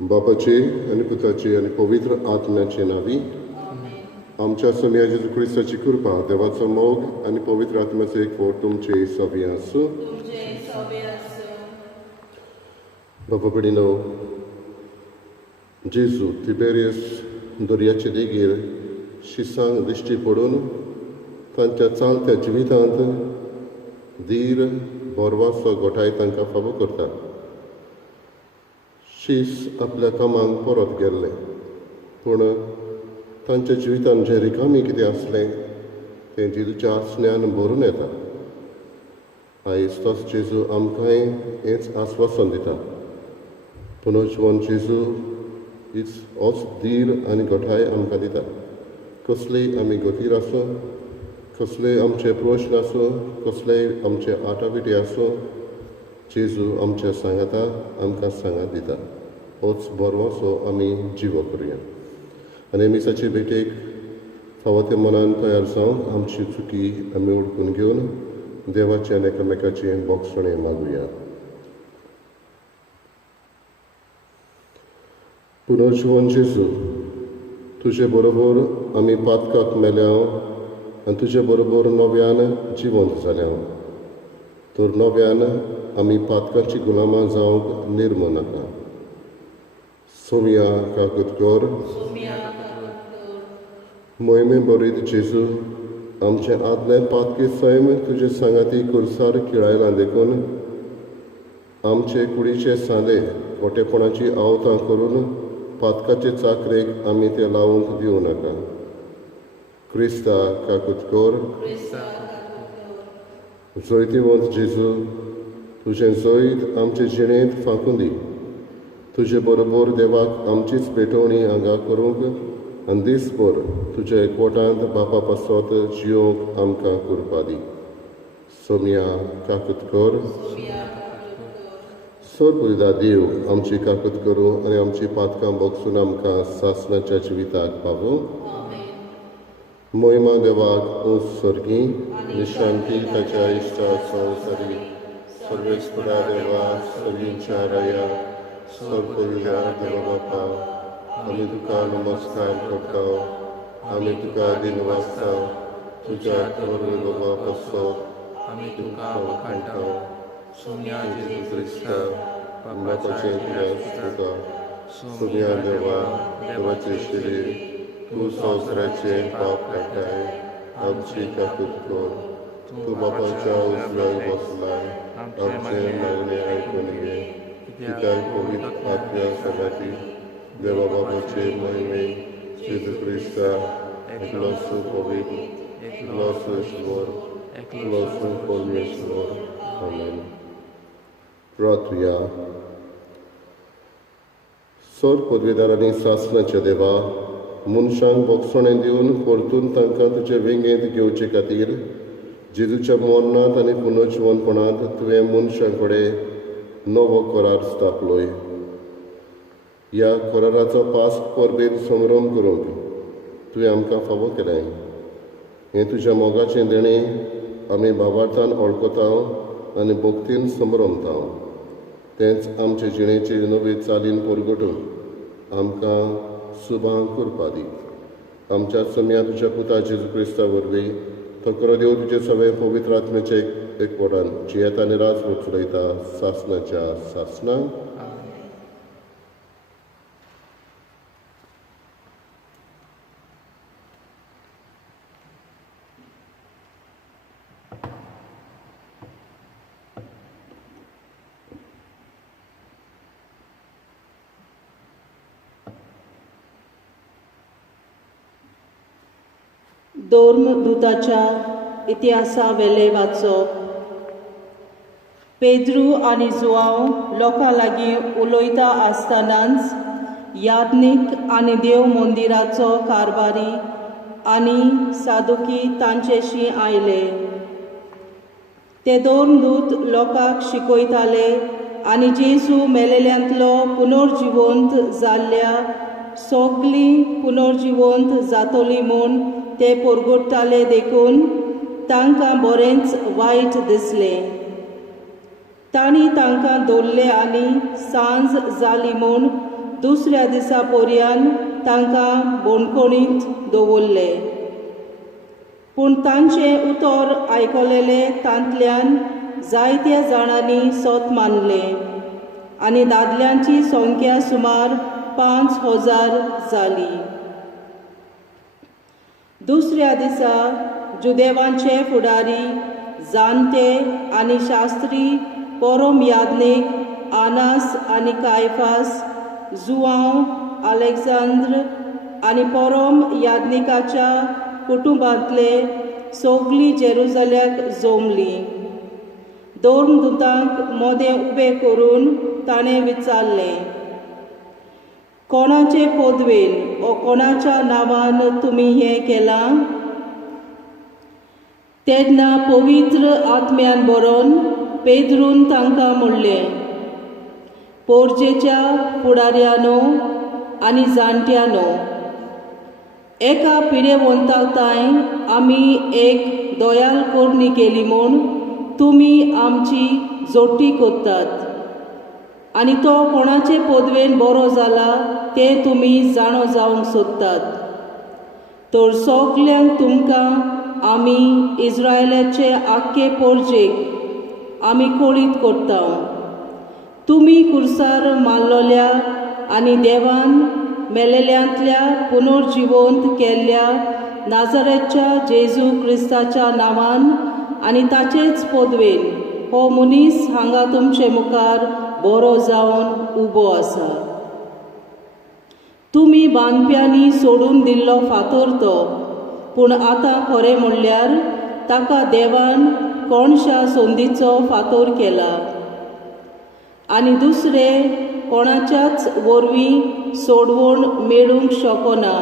बापाचे आणि पुताचे आणि पवित्र आत्म्याचे नावी आमच्या स्वामी येशू ख्रिस्ताची कृपा, देवाचो मोग आणि पवित्र आत्म्याचे एकवट तुमचे सवी आसूं. बापा पडिनो, जेजू तिबेरियस दर्याचे देगेर शिसांक दिश्टी पडून तांच्या चालत्या जिवितांत धीर बोरवासो गोठाय तांकां फावो करता. शीस आपल्या कामांक परत गेल्ले, पूण तांच्या जिवितांत जें रिकामी कितें आसलें तें जेजूच्या आसण्यान भरून येता. आयज तोच जेजू आमकांय हेंच आस्वासन दिता. पुनर्जीवन जेजू होच धीर आनी गोठाय आमकां दिता. कसलीय आमी गतीर आसूं, कसलेय आमचे प्रश्न आसूं, कसलेय आमचे आटाविटी आसूं, जेजू आमच्या सांगाता आमकां सांगात दिता. होच बोरवासो आमी जिवो करुया आनी मिसाचे भेटेक फावो ते मनान तयार जावन आमची चुकी आमी उडकून घेवन देवाचे आनी एकामेकाचें बोगसणें मागुया. पुनर्जीवन जेजू, तुजे बरोबर आमी पातकाक मेल्या आनी तुजे बरोबर नव्यान जिवंत जाल्या. तर नव्यान आमी पातकाची गुलामां जावंक निर्म नाका. सोमया काकुतकोर, मोहिमे बरीत जेजू, आमचे आदले पातकी सैम तुजे सांगाती कुर्सार खिळायला देखून आमचे कुडीचे सांदे खोटेपणाची आवतां करून पातकाचे चाकरेक आमी ते लावूंक दिवं नाका. क्रिस्ता काकुतकोर, जैतिवंत जेजू, तुजें जैत आमचे जिणेंत फांकून दी. तुजे बरोबर देवाक आमचीच पेटोवणी हांगा करूंक आनी दिसभर तुज्या एकवटांत बापा पासत जियोंक आमकां करपा दी. सोमया काकुतकोर, सोर पुलिदा देव आमची काकूत करूं आनी आमची पातकां बोगसून आमकां सासणाच्या जिविताक पावूं. मोहिमा देवाक उंच सर्गी, विश्रांती ताच्या इश्टा संवसारी, सर्वेस्परा देवा सगळींच्या राया, सोर पुलिदा देवा बापा, आमी तुका नमस्कार करता, आमी तुका दिन वाचता, तुज्या थोर बाबा पासत आमी तुका वखाणटा. सोम्या जेजू क्रिस्ता, बापाचें तुका, सोम्या देवा, देवाचें शरीर, तूं संवसाराचें पाप काडटाय, आमची काकूत कर. तूं बापाच्या उजव्याक बसलाय, आमचें मागणें आयकून घे. कित्याक पवित्र आत्म्या सांगाती देवा बापाचे महिमे जेजू क्रिस्ता एकलोसो पवित्र, एकलोसो ईश्वर, एकलोसो परमेश्वर. आमेन. प्रार्थया. सोर पदवीदारांनी सासणाच्या देवा, मनशांक बोगसणें दिवन परतून तांकां तुजे वेंगेंत घेवचे खातीर जेजूच्या मरणांत आनी पुनर्जीवनपणांत तुवें मनशां कडेन नवो करार स्थापलोय. ह्या कराराचो पास्ट परबेत संभ्रम करूंक तुवें आमकां फावो केलें. हें तुज्या मोगाचें देणें आमी भावार्थान वळखता आनी भोक्तीन संभ्रमता. तेंच आमचे जिणेचे नवे चालीन परगटूंक आमकां सुभां करपा दी. आमच्या सम्या तुज्या पुता जेजू क्रिस्ता वरवीं तकरो देव तुजे सगळे पवित्र आत्म्याचे एकवटान जियेता आनी राज उचलयता सासणाच्या सासणां. धोर्मदूताच्या इतिहासा वेले वाचप. पेद्रू आनी जुआंव लोकां लागीं उलयता आसतनाच याज्ञीक आनी देव मंदिराचो कारभारी आनी सादुकी तांचेशी आयले. ते दोन दूत लोकांक शिकयताले आनी जेजू मेलेल्यांतलो पुनर्जिवंत जाल्ल्या सगळीं पुनर्जिवंत जातली म्हूण ते परगडटाले देखून तांकां बरेंच वायट दिसलें. तांणी तांकां दवरले आनी सांज जाली म्हूण दुसऱ्या दिसा पर्यान तांकां बोणकुणींत दवरले. पूण तांचें उतर आयकलेले तांतल्यान जायत्या जाणांनी सोत मानलें आनी दादल्यांची संख्या सुमार 5,000 जाली. दुसऱ्या दिसा जुदेवांचे फुडारी, जाणटे आनी शास्त्री, परम याज्ञीक आनास आनी कायफास, जुआंव, आलेक्झांद्र आनी परम याज्ञीकाच्या कुटुंबांतले सगळीं जेरुसलेमाक जमलीं. दोन दुतांक मोदें उबें करून ताणें विचारलें, कोणाचे पदवेन ओ कोणाच्या नांवान तुमी हें केलां? तेन्ना पवित्र आत्म्यान बरोवन पेद्रून तांकां म्हणलें, पोरजेच्या फुडाऱ्यानो आनी जाणट्यानो, एका पिडेवंताताय आमी एक दयाल कोरणी केली म्हूण तुमी आमची जोडटी कोत्तात आनी तो कोणाचे पदवेन बरो जाला तें तुमी जाणो जावंक सोदतात. तर सगल्यांक तुमकां आमी इस्रायलाचे आख्खे पोरजेक आमी कळीत करता. तुमी कुर्सार मारलोल्या आनी देवान मेलेल्यांतल्या पुनर्जिवंत केल्ल्या नाझारेतच्या जेजू क्रिस्ताच्या नांवान आनी ताचेच पदवेन हो मनीस हांगा तुमचे मुखार बरो जावन उबो आसा. तुमी बांदप्यांनी सोडून दिल्लो फातर तो, पूण आतां खरें म्हणल्यार ताका देवान कोणशा संदीचो फातर केला आनी दुसरे कोणाच्याच वरवीं सोडवण मेळूंक शकना,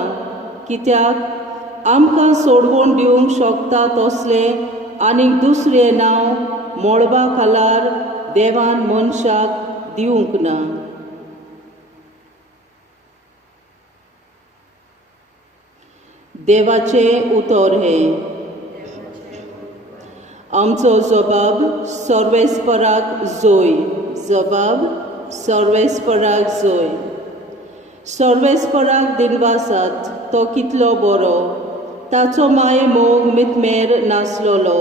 कित्याक आमकां सोडवण दिवंक शकता तसलें आनीक दुसरें नांव मोळबा खालार देवान मनशाक दिवंक ना. देवाचें उतर हें. आमचो जबाब सर्वेस्पराक जोय. जबाब सर्वेस्पराक जोय. सर्वेस्पराक दिनवासात तो कितलो बरो, ताचो माये मोग मितमेर नासलोलो.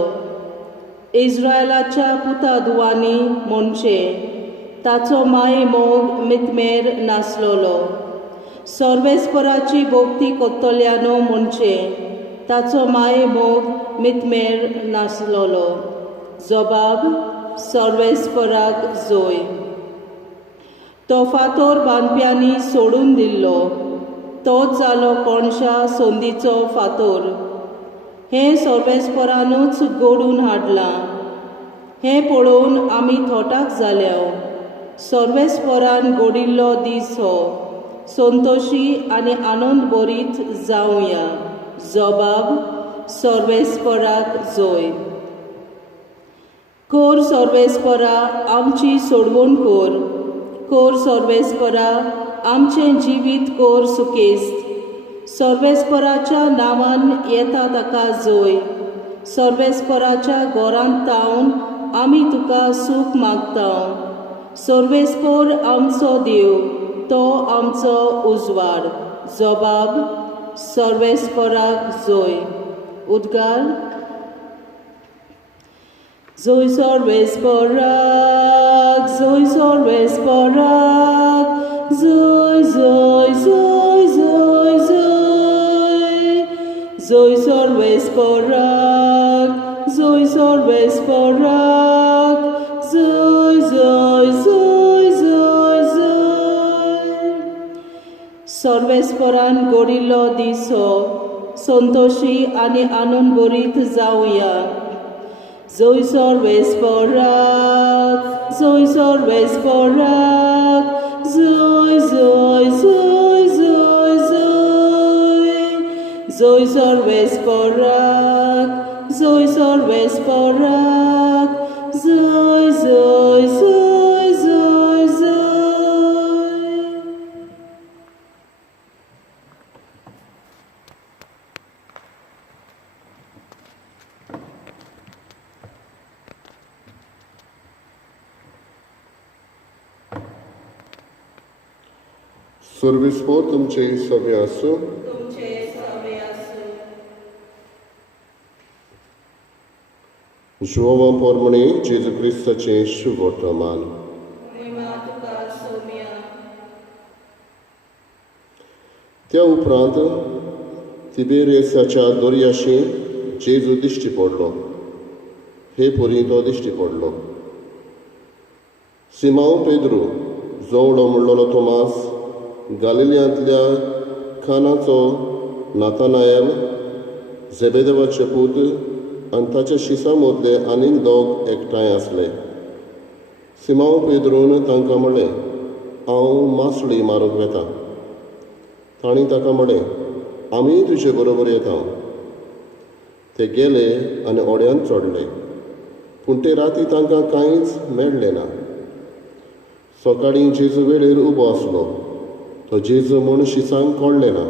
इस्रायलाच्या पुतादुवांनी म्हणचे ताचो माये मोग मितमेर नासलोलो. सर्वेस्पराची भोक्ती कोत्तल्यानो म्हणचे ताचो माये मोग मितमेर नासलोलो. जबाब सर्वेस्पराक जोय. तो फातर बांदप्यांनी सोडून दिल्लो, तोच जालो कोणशा संदीचो फातर. हें सर्वेस्परानूच घडून हाडलां. हें पळोवन आमी थोटाक जाल्या. सर्वेस्परान घडिल्लो दीस हो संतोशी आनी आनंद भरीत जावया. जबाब सर्वेस्पराक जोय. कोर सर्वेस्परा आमची सोडवण कोर. कोर सर्वेस्परा आमचें जिवीत कोर सुकेस्त. सर्वेस्पराच्या नांवान येता ताका जोय. सर्वेस्पराच्या घरांत तावन आमी तुका सूख मागता. सर्वेस्पर आमचो देव, तो आमचो उजवाड. जबाब सर्वेस्पराक जोय. उद्गार. जोय सर्वेस्पराक, जोय सर्वेस्पराक, जोय जोय जोय जोय जोय. जोय सर्वेस्पराक, जोय सर्वेस्पराक, जोय जोय जोय जोय जोय. सर्वेस्परान घडिल्लो दीस हो संतोशी आनी आनंद भरीत जावया. जयसर वेस्पराक, जयसर वेस्पराक, जय जय जय जय जय. जयसर वेस्पराक, जयसर वेस्पराक, जय जय जय जय जय. सर्विस्पो तुमचे सव्य आसूं. तुमचे सवे आसूं. जिवोवा पोरमणे जेजू क्रिस्ताचें शुभ वर्तमान. महिमा तुका सोम्या. त्या उपरांत तिबेरियसाच्या दर्याशी जेजू दिश्टी पडलो. हे पुरी तो दिश्टी पडलो. सिमांव पेद्रू, जोवडो म्हणलोलो तोमास, गालिल्यांतल्या खानाचो नातानायल, झेबेदेवाचे पूत आनी ताच्या शिसां मदले आनीक दोग एकठांय आसले. सिमांव पेद्रून तांकां म्हणलें, हांव मासळी मारूंक वेतां. तांणी ताका म्हणलें, आमीय तुजे बरोबर येता. ते गेले आनी ओड्यांत चडले, पूण ते राती तांकां कांयच मेळ्ळें ना. सकाळीं जेजू वेळेर उबो आसलो. तो जेजू म्हूण शिसांक कळ्ळें ना.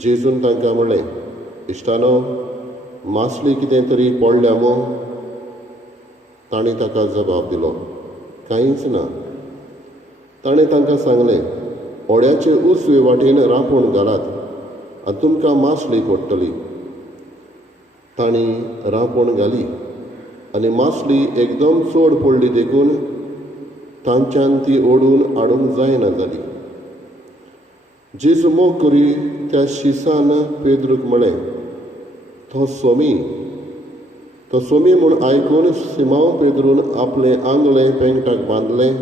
जेजून तांकां म्हणलें, इश्टानो, मासळी कितें तरी पडल्या मो? तांणी ताका जबाब दिलो, कांयच ना. ताणें तांकां सांगलें, ओड्याचे उजवे वाटेन रांपोण घालात आनी तुमकां मासळी पडटली. तांणी रांपोण घाली आनी मासळी एकदम चड पडली देखून तांच्यान ती ओडून हाडूंक जायना जाली. जेजू मोग करी त्या शिसान पेद्रूक म्हळें, तो सोमी. तो सोमी म्हूण आयकून सिमांव पेद्रून आपलें आंगलें पेंगटाक बांदलें,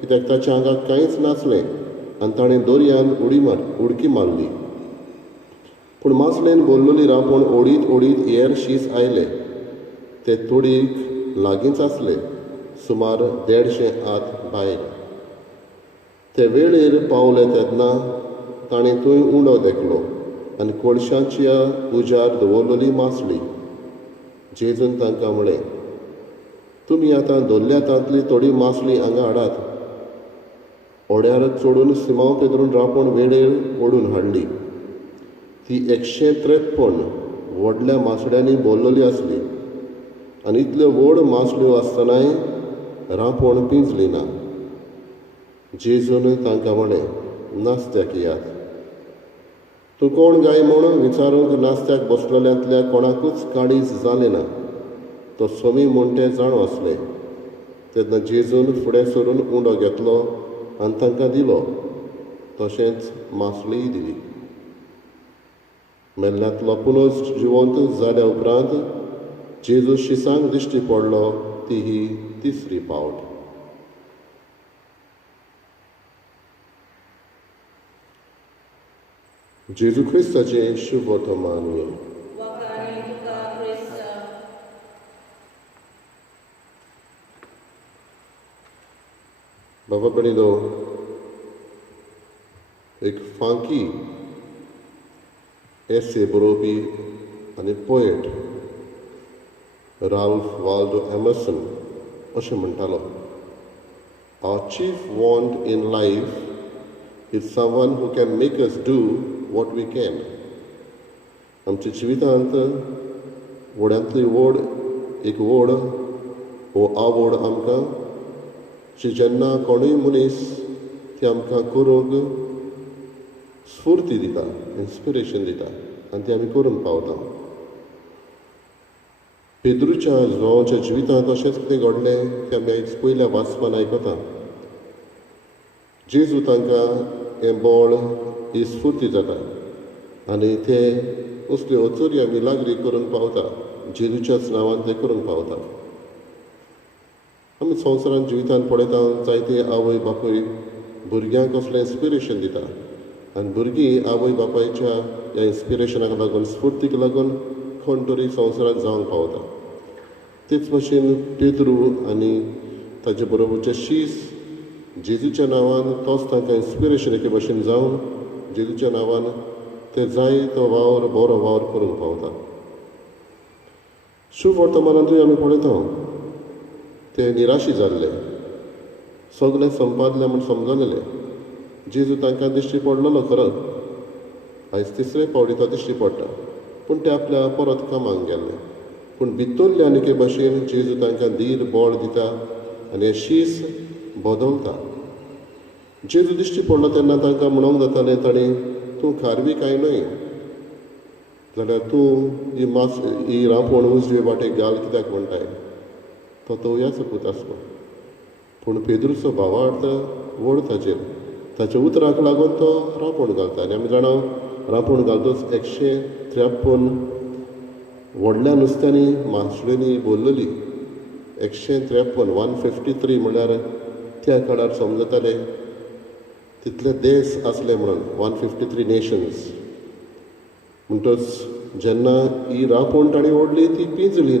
कित्याक ताच्या आंगाक कांयच नासलें, आनी ताणें दर्यान उडकी मारली. पूण मासळेन भरलेली रांपोण ओडीत ओडीत हेर शीस आयले. ते तोडीक लागींच आसले, सुमार 150 हात भायर. ते वेळेर पावले तेन्ना ताणें थंय उंडो देखलो आनी कोळशांच्या उजार दवरलेली मासळी. जेजून तांकां म्हळें, तुमी आतां दर्यांतांतली थोडी मासळी हांगा हाडात. ओड्यार चडून सिमांव पेद्रून रांपोण वेळेर ओडून हाडली. ती 153 व्हडल्या मासड्यांनी भरलेली आसली आनी इतल्यो व्हड मासल्यो आसतनाय रांपोण पिंजली ना. जेजून तांकां म्हळें, नास्त्याक यात. तूं कोण गाय म्हूण विचारूंक नास्त्याक बसलेल्यांतल्या कोणाकूच काळीज जालें ना. तो सोमी म्हूण तें जाणो आसलें. तेन्ना जेजून फुडें सरून उंडो घेतलो आनी तांकां दिलो. तशेंच मासळीय दिली. मेल्ल्यांतलो पुनूच जिवंत जाल्या उपरांत जेजू शिसांक दिश्टी पडलो. ती ही तिसरी फावट. जेजू क्रिस्ताचें शुभ वर्तमान. वखाणी तुका क्रिस्त. बाबा बणिलो एक फांकी एसे बरोवपी आनी पोएट राल्फ वाल्डो एमर्सन अशें म्हणटालो, our chief want in life is someone who can make us do what we can. आमच्या जिवितांत व्हड्यांतली व्हड एक व्हड हो आवड आमकां जी जेन्ना कोणूय मनीस ती आमकां करूंक स्फूर्ती दिता, इन्स्पिरेशन दिता आनी ती आमी करूंक पावता. पेद्रूच्या जिवांच्या जिवितांत अशेंच कितें घडलें तें आमी आयज पयल्या वाचपान आयकता. जेजू तांकां हें बळ ही स्फूर्ती जाता आनी ते असल्यो अचोरी आमी लागरी करूंक पावता. जेजूच्याच नांवान ते करूंक पावता. आमी संवसारांत जिवितांत पळयता जायते आवय बापूय भुरग्यांक कसलें इन्स्पिरेशन दिता आनी भुरगीं आवय बापायच्या ह्या इन्स्पिरेशनाक लागून स्फूर्तीक लागून खंय तरी संवसारांत जावंक पावता. तेच भशेन पेद्रू आनी ताचे बरोबरचे शीस जेजूच्या नांवान तोच तांकां इन्स्पिरेशन एके भशेन जावन जेजूच्या नांवान ते जाय तो वावर बरो वावर करूंक पावता. शुभ वर्तमानांतूय आमी पळयता ते निराशी जाल्ले, सगळें संपादलें म्हूण समजलेले. जेजू तांकां दिश्टी पडलेलो खरो, आयज तिसरे फावटी तो दिश्टी पडटा, पूण ते आपल्या परत कामाक गेल्ले. पूण भितरले आनी एके भशेन जेजू तांकां धीर बोळ दिता आनी हें शीस बदलता. जेजू दिश्टी पडलो तेन्ना तांकां म्हणूंक जातालें ताणें, तूं खारवी काय न्हय, जाल्यार तूं ही रांपोण उजवे वाटेक घाल कित्याक म्हणटाय. तो तवयाचो पूत आसलो, पूण पेद्रूचो भावार्थ व्हड ताच्या उतराक लागून तो रांपोण घालता. आनी आमी जाणा रांपोण घालतच 153 व्हडल्या नुस्त्यांनी मासळींनी भरलेली. 153 म्हळ्यार त्या काळार समजताले तितले देश असले म्हणून 153 नेशन्स. म्हणटच जेन्ना ही रांपोण ताणी ओडली ती पिंजली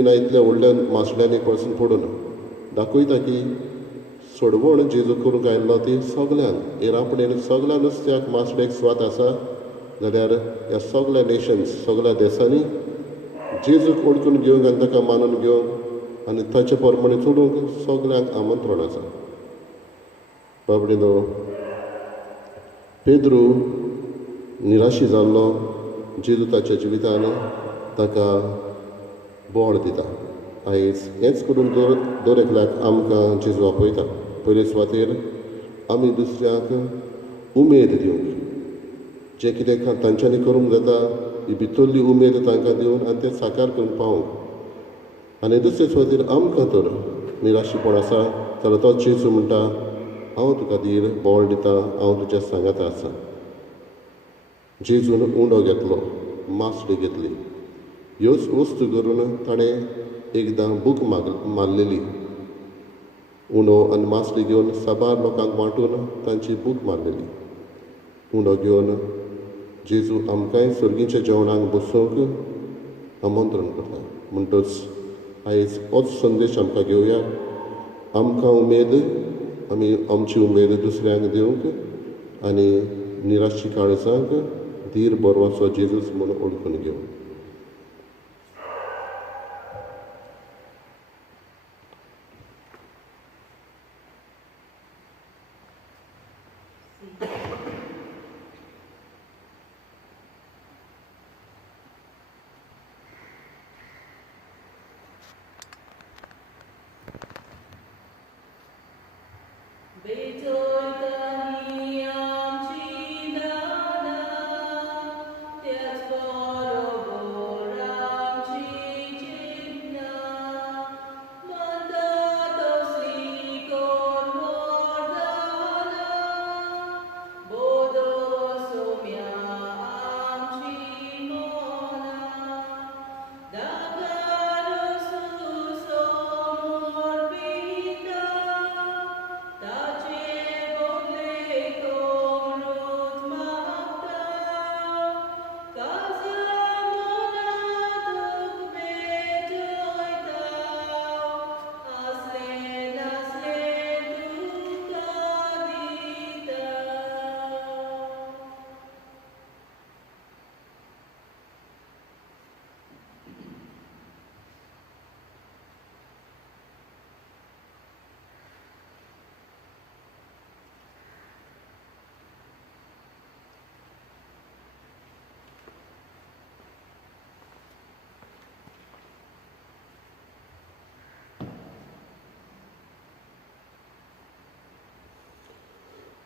ना इतल्या व्हडल्या मासड्यांनी पळसून पडून दाखयता की सोडवण जेजू करूंक आयल्लो ती सगल्यांक. हे रांपणेन सगळ्या नुस्त्याक मासड्याक स्वात आसा जाल्यार ह्या सगळ्या नेशन्स सगळ्या देशांनी जेजूक ओळखून घेवंक आनी ताका मानून घेवंक आनी ताचे प्रमाणे चलूंक सगल्यांक आमंत्रण आसा. बाबडीनो पेद्रू निराशी जाल्लो, जेजू ताच्या जिवितान ताका बोळ दिता. आयज हेंच करून दर एकल्याक आमकां जेजू आपयता. पयले सुवातेर आमी दुसऱ्याक उमेद दिवंक, जें कितें तांच्यांनी करूंक जाता ही भितरली उमेद तांकां दिवन आनी तें साकार करून पावोवंक. आनी दुसरे सुवातेर आमकां तर निराशीपण आसा जाल्यार तो जेजू म्हणटा, हांव तुका धीर बोळ दिता, हांव तुज्या सांगाता आसा. जेजून उंडो घेतलो, मासडी घेतली. ह्योच वस्तू करून ताणें एकदां बूक मारलेली. उंडो आनी मासडी घेवन साबार लोकांक वांटून तांची बूक मारलेली. उंडो घेवन जेजू आमकांय सर्गीच्या जेवणाक बसोवंक आमंत्रण करता. म्हणटच आयज होच संदेश आमकां घेवया. आमकां उमेद, आमी आमची उमेद दुसऱ्यांक दिवंक आनी निराशी काळजांक धीर बरवाचो जेजूच म्हूण ओळखून घेवंक.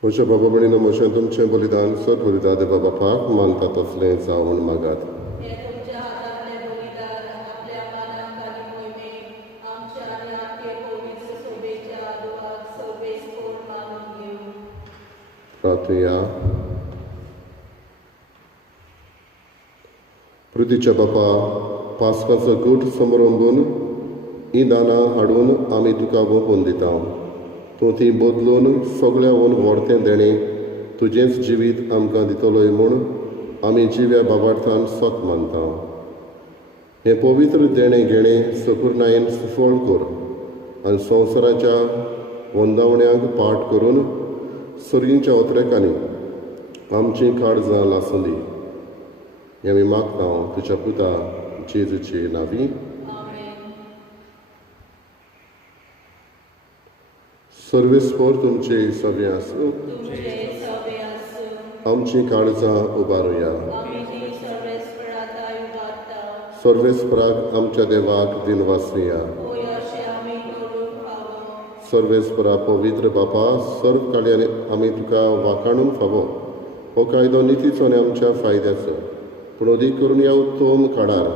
म्हज्या बाबा भयणीनो, म्हजें तुमचें बलिदान सर बलिदान देवा बापाक मानता तसलें जावन मागात. प्रार्थया. पृथ्वीच्या बापा, पास्काचो गूट समारंभून ही दानां हाडून आमी तुका वोपून दिता. तूं ती बदलून सगळ्या व्हडतें देणें तुजेंच जिवीत आमकां दितलोय म्हूण आमी जिव्या बाबार्थान सोत मानता. हें पवित्र देणें घेणें सकुरनायेन सुफळ कर आनी संवसाराच्या वंदावण्यांक पाट करून सर्गींच्या ओत्रेकांनी आमची काळजां लासूं दी. हें आमी मागता तुज्या पुता जेजूचे नांवी. सर्वेस्पर तुमचे सगळे आसूं. आमची काळजां उबारुया. सर्वेस्पराक आमच्या देवाक दिनवासुया. सर्वेस्परा पवित्र बापा, सर्व काळ्यांनी आमी तुका वाखाणूंक फावो. हो कायदो नितीचो आनी आमच्या फायद्याचो, पूण अदीक करून ह्या उत्तम काळार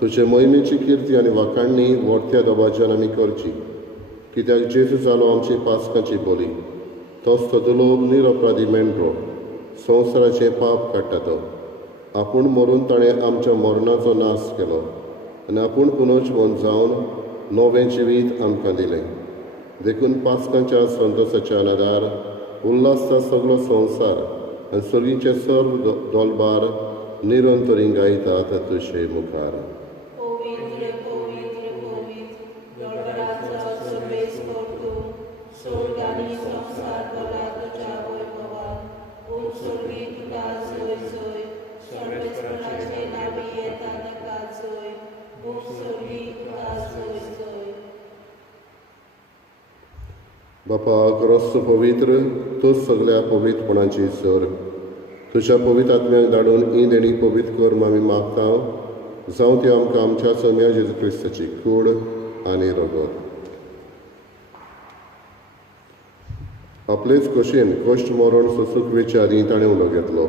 तुजे मोहिमेची किर्ती आनी वाखाणणी व्हडत्या दबाज्यान आमी करची, कित्याक जेजू जालो आमची पासकांची बोली. तोच तो दुलोब निरपराधी मेंढरो, संवसाराचें पाप काडटा तो. आपूण मरून ताणें आमच्या मरणाचो नाश केलो आनी आपूण पुनर्जीवन जावन नवें जिवीत आमकां दिलें. देखून पासकांच्या संतोशाच्या नदार उल्हासता सगळो संवसार आनी सर्गीचे सर्व दोलबार निरंतरी गायतात तुजे मुखार. बापा ग्रस्त पवित्र, तूं सगळ्या पवित्रपणाची सर तुज्या पवित्र आत्म्याक धाडून ही देणी पवित्र कर म्हूण आमी मागता. जावं ती आमकां आमच्या सम्या जेजू क्रिस्ताची कूड आनी रगत. आपलेच कशेन कश्ट मरण सोंसूंक वेच्या आदी ताणें उलो घेतलो.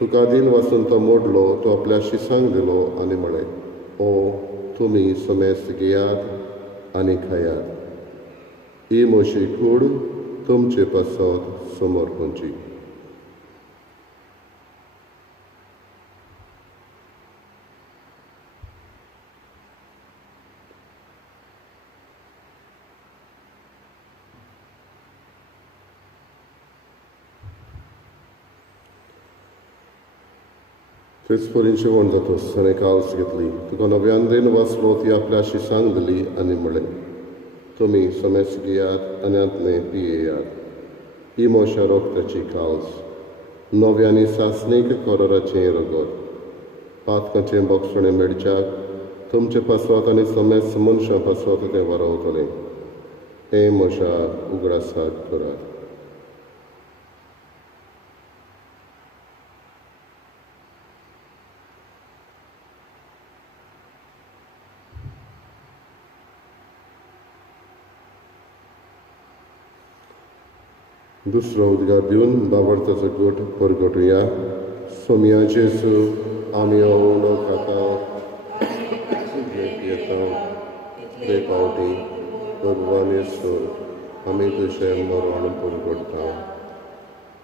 तुका दिन वाचून तो मोडलो, तो आपल्या शिसांक दिलो आनी म्हळें, ओ तुमी समेस्त घेयात आनी खायात. ही म्हजी कूड तुमचे पासत समर्पणची. तेच परींचे वण जातोस ताणें कावस घेतली. तुका नव्यांद्रेन वाचलो, ती आपल्या शिसांक दिली आनी म्हळें, तुमी समेस्त घेयात आनी आतले पियेयात. ही म्हज्या रोगताची कावस, नव्या आनी सासणीक कोराराचें रगत. पातकाचें बोगसणें मेडच्याक तुमचे पासवात आनी समेस्त मनशां पासवात तें वारवतलें. हें म्हज्या उगडासाक करात. दुसरो उदगार दिवन बाबर्थाचो गोठ परगटुया. सोम्या जेजू, आमी हो उलो खाता येता ते पावटी भगवान येसू, आमी तुजें मरण परगटता.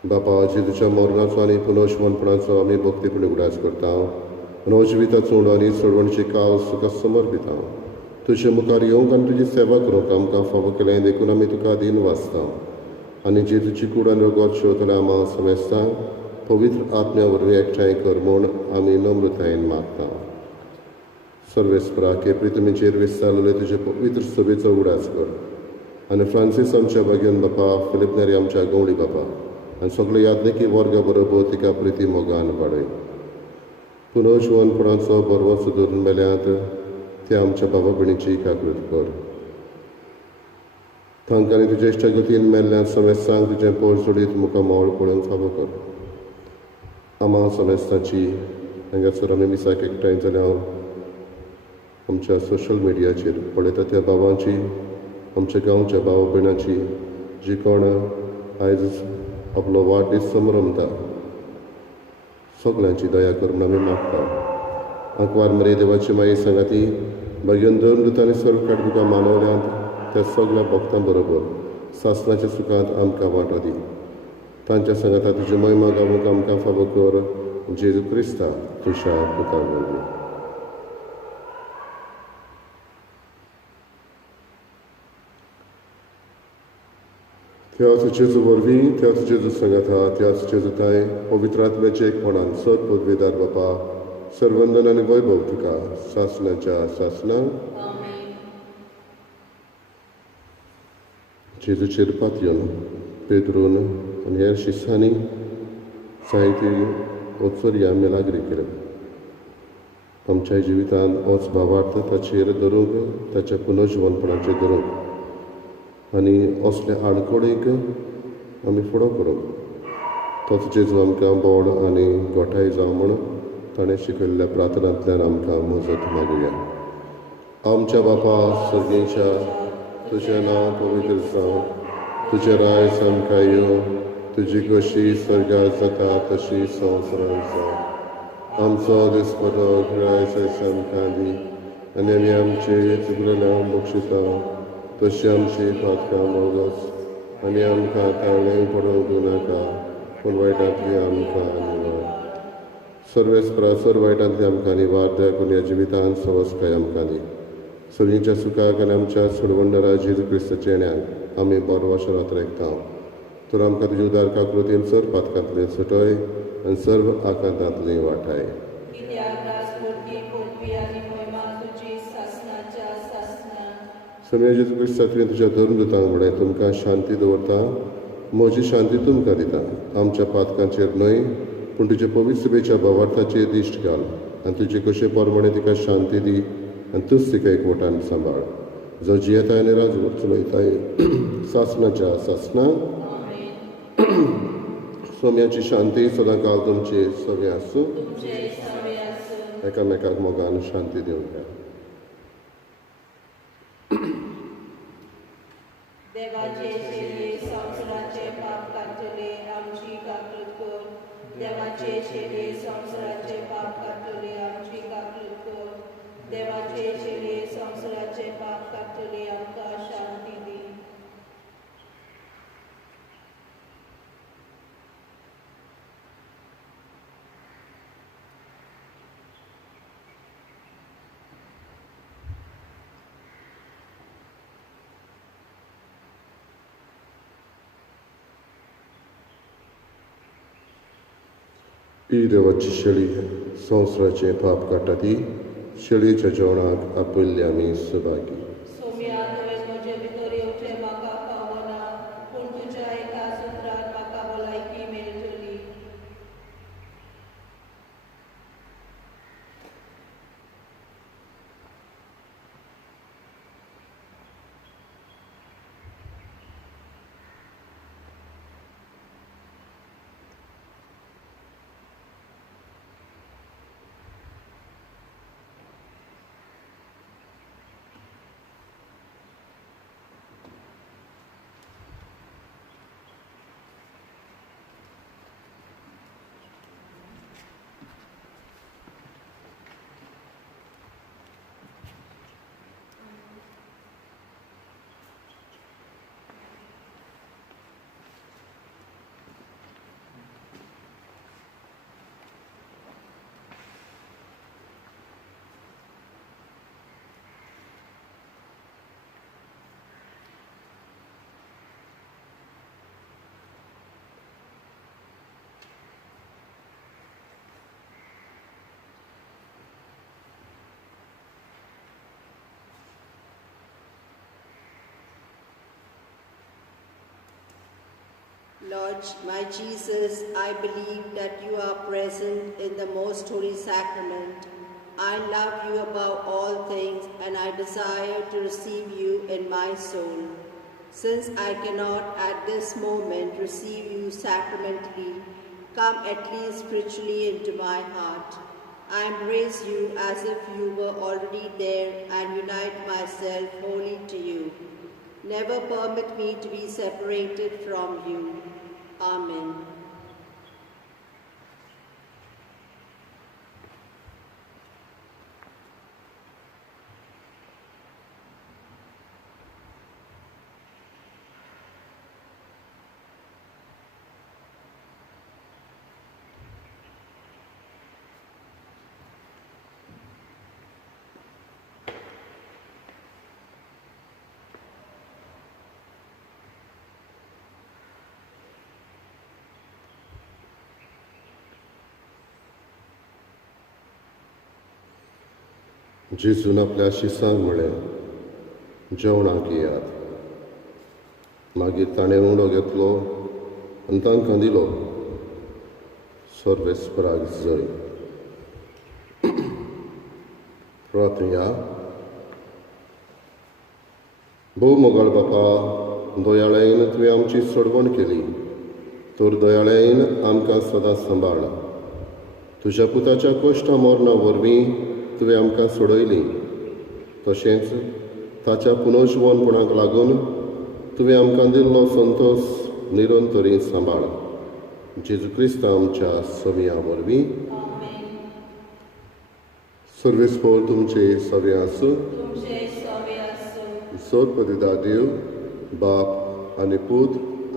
बापा, जेजूच्या मरणाचो आनी पुनर्जीवनपणाचो आमी भक्तीपणी उगडास करता. नवजिविताचो उडो आनी सोडवणची कावस तुका समर्पिता. तुजे मुखार येवंक आनी तुजी सेवा करूंक आमकां फावो केलें देखून आमी तुका दिन वाचता. आनी जेजूची कूड आनी रगत शेवतले आम्हा समेस्तांक पवित्र आत्म्या वरवीं एकठांय कर म्हूण आमी नम्रतायेन मागता. सर्वेस्परा केप्री तुमीचेर विस्तारलेले तुजे पवित्र सभेचो उगडास कर. आनी फ्रांसीस आमच्या भगिन बापा, फिलिप नेरी आमच्या गवळी बापा आनी सगळे यादनिकी वर्गा बरोबर तिका प्रिती मोगान वाडय. पुनर्जीवनपणाचो बरवो सुदरून मेल्यांत ते आमच्या बाबा भयणीची काकृत कर. तांकां आनी तुज्या इश्टा गतीन मेल्ल्यान समेस्तांक तुजें पोळ सोडीत मुखार मावळ पळोवंक फावो कर. आम्हा समेस्तांची हांगासर आमी मिसाक एकठांय जाल्या आमच्या सोशल मिडियाचेर पळयता त्या बाबांची, आमच्या गांवच्या भाव भयणांची जी कोण आयज आपलो वाडदीस समरमता, सगळ्यांची दया करून आमी मागता. आंकवार मरे देवाची माई सांगाती भगिन धर्मदूत आनी सर्व तुका मानवल्यांत त्या सगळ्या भक्तां बरोबर सासणाच्या सुखांत आमकां वांटो दी. तांच्या सांगाता तुजी महिमा गावूंक आमकां फावो कर. जेजू क्रिस्ता तुज्या पुता वरवीं. Teatru Jezu vorbi, Teatru Jezu संगता, Teatru Jezu ताई, पवित्र आत्म्याचे एकपणान सत पदवीदार बापा, सर्वंदन आणि वैभव तुका, सासनाच्या सासना, जेजूचेर पातयेवन, पेद्रून आनी हेर शिसांनी जायती ओत्सोरी मेलाग्री केल्या. आमच्या जिवितांत होच भावार्थ ताचेर धरूंक, ताच्या पुनर्जीवनपणाचेर धरूंक आनी असले आडकोडीक आमी फुडो करूंक तोच जेजू आमकां बोड आनी गोठाय जावं म्हूण ताणें शिकयल्ल्या प्रार्थनांतल्यान आमकां मजत मागुया. आमच्या बापा सर्गेच्या तुजें नांव पवित्र जावं, तुजें राय आमकां येवं, तुजी कशी स्वर्गांत जाता तशी संवसारांत जावं. आमचो दिसपतो आयज आमकां दी आनी आमी आमचे चुकलेल्यांक बक्षिता तशी आमची पातकां मोगोस आनी आमकां ताळणे पडूंक दिनाका पूण वायटांतली आमकां निवार. सर्वेस्परा सर्व वायटांतली आमकां निवार दया करून ह्या जिवितांत सवस्काय आमकां दी. सगळींच्या सुखाक आनी आमच्या सोडवंडरा जेजू क्रिस्ताच्या येण्याक आमी बरो आशिर्वाद रेखता. तर आमकां तुज्या उदार काकृतीन सर्व पातकांतले सुटय आनी सर्व आकांतांतली वाटाय. सगळे जेजू क्रिस्तांतली तुज्या धर्मदुतांक घडय तुमकां शांती दवरता. म्हजी शांती तुमकां दिता. आमच्या पातकांचेर न्हय पूण तुज्या पवित्र सभेच्या भावार्थाचेर दिश्ट घाल आनी तुजे कशे परमणे तिका शांती दी आनी तूच तिका एकवटान सांबाळ. जो जियेताय आनी राज चलयताय सासनाच्या सासना. सोम्याची शांती सदां काल तुमची सगळे आसूं. एकामेकाक मोगान शांती दिवंक जाय. देवाचे शेले संवसाराचे पाप कातले आमची काकूत कर. देवाचे शेले संवसाराचे पाप कातले आमची काकूत कर. देवाचे शेले संवसाराचे पाप कातले आमकां शांती दी. ही देवाची शेळी संवसाराचें पाप काडटा ती शेळयेच्या जेवणाक आपयल्ले आमी सुभागी. सोम्या तुवें म्हजे भितर येवचें म्हाका फावना पूण तुज्या एका सुत्रान म्हाका भलायकी मेळटली. Lord, my Jesus, I believe that you are present in the most holy sacrament. I love you above all things and I desire to receive you in my soul. Since I cannot at this moment receive you sacramentally, come at least spiritually into my heart. I embrace you as if you were already there and unite myself wholly to you. Never permit me to be separated from you. Amen. जेजून आपल्या शिसांक म्हळें, जेवणाक येयात. मागीर ताणें undo घेतलो आनी तांकां दिलो, सोर्वेस्पराक जय. प्रार्थया. भोव मोगाळ बापा, दोयाळेन तुवें आमची सोडवण केली, तर दोयाळेन आमकां सदां सांबाळ. तुज्या पुताच्या कोश्टा मोरणा वरवीं तुवें आमकां सोडयली, तशेंच ताच्या पुनर्जीवनपणाक लागून तुवें आमकां दिल्लो संतोश निरंतरी सांबाळ. जेजू क्रिस्त आमच्या सविया वरवीं. सर्वेस्पर तुमचे सवे आसूं. तुमचे सवे आसूं. सोदपदिदा देव, बाप आनी पूत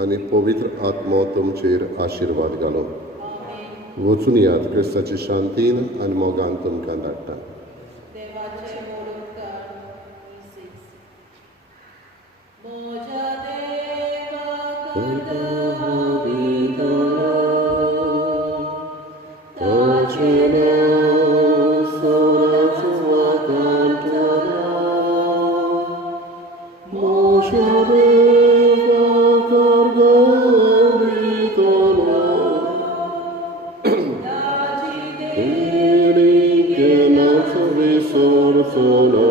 आनी पवित्र आत्मो तुमचेर आशिर्वाद घालो. वचून यात क्रिस्ताची शांतीन आनी मोगान तुमकां धाडटा. देवाचे मोडकार. मोजा देवा Sono